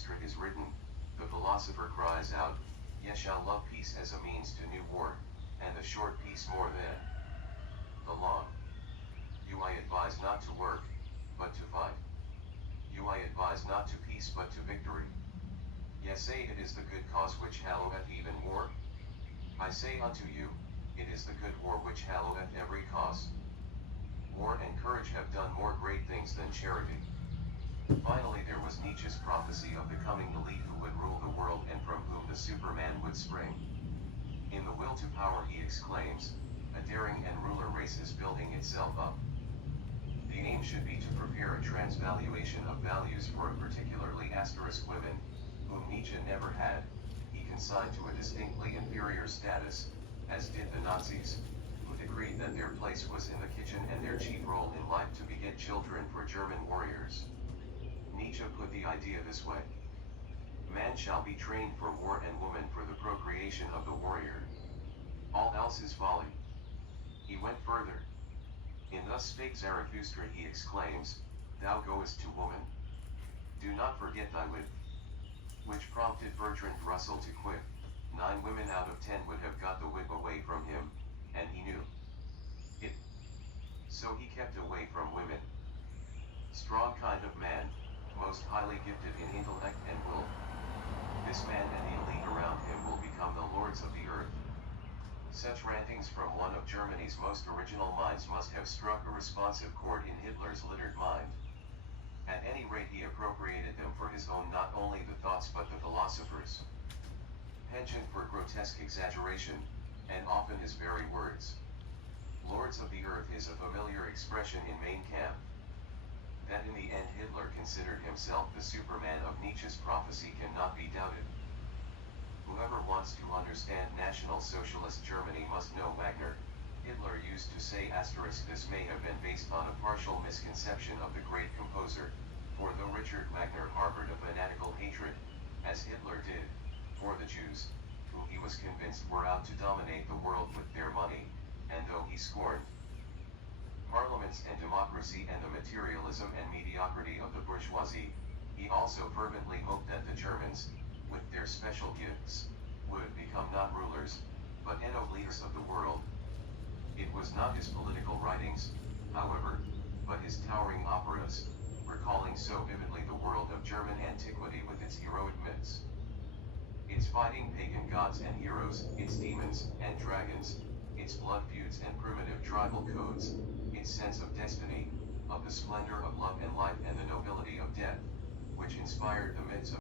Zarathustra is written, the philosopher cries out, Ye shall love peace as a means to new war, and the short peace more than the long. You I advise not to work, but to fight. You I advise not to peace but to victory. Ye say it is the good cause which halloweth even war? I say unto you, it is the good war which halloweth every cause. War and courage have done more great things than charity. Finally there was Nietzsche's prophecy of the coming elite who would rule the world and from whom the Superman would spring. In the will to power he exclaims, a daring and ruler race is building itself up. The aim should be to prepare a transvaluation of values for a particularly asterisk women, whom Nietzsche never had, he consigned to a distinctly inferior status, as did the Nazis, who decreed that their place was in the kitchen and their chief role in life to beget children for German warriors. Nietzsche put the idea this way. Man shall be trained for war and woman for the procreation of the warrior. All else is folly. He went further. In Thus Spake Zarathustra he exclaims, Thou goest to woman? Do not forget thy wit. Which prompted Bertrand Russell to quip, 9 women out of 10 would have got the whip away from him, and he knew it. So he kept away from women. Strong kind of man, most highly gifted in intellect and will. This man and the elite around him will become the lords of the earth. Such rantings from one of Germany's most original minds must have struck a responsive chord in Hitler's littered mind. At any rate he appropriated them for his own, not only the thoughts but the philosophers. Penchant for grotesque exaggeration, and often his very words. Lords of the earth is a familiar expression in Mein Kampf. That in the end Hitler considered himself the Superman of Nietzsche's prophecy cannot be doubted. Whoever wants to understand National Socialist Germany must know Wagner. Hitler used to say this may have been based on a partial misconception of the great composer, for though Richard Wagner harbored a fanatical hatred, as Hitler did, for the Jews, who he was convinced were out to dominate the world with their money, and though he scorned parliaments and democracy and the materialism and mediocrity of the bourgeoisie, he also fervently hoped that the Germans, with their special gifts, would become not rulers, but ennoblers of the world. It was not his political writings, however, but his towering operas, recalling so vividly the world of German antiquity with its heroic myths. Its fighting pagan gods and heroes, its demons and dragons, its blood feuds and primitive tribal codes, its sense of destiny, of the splendor of love and life and the nobility of death, which inspired the myths of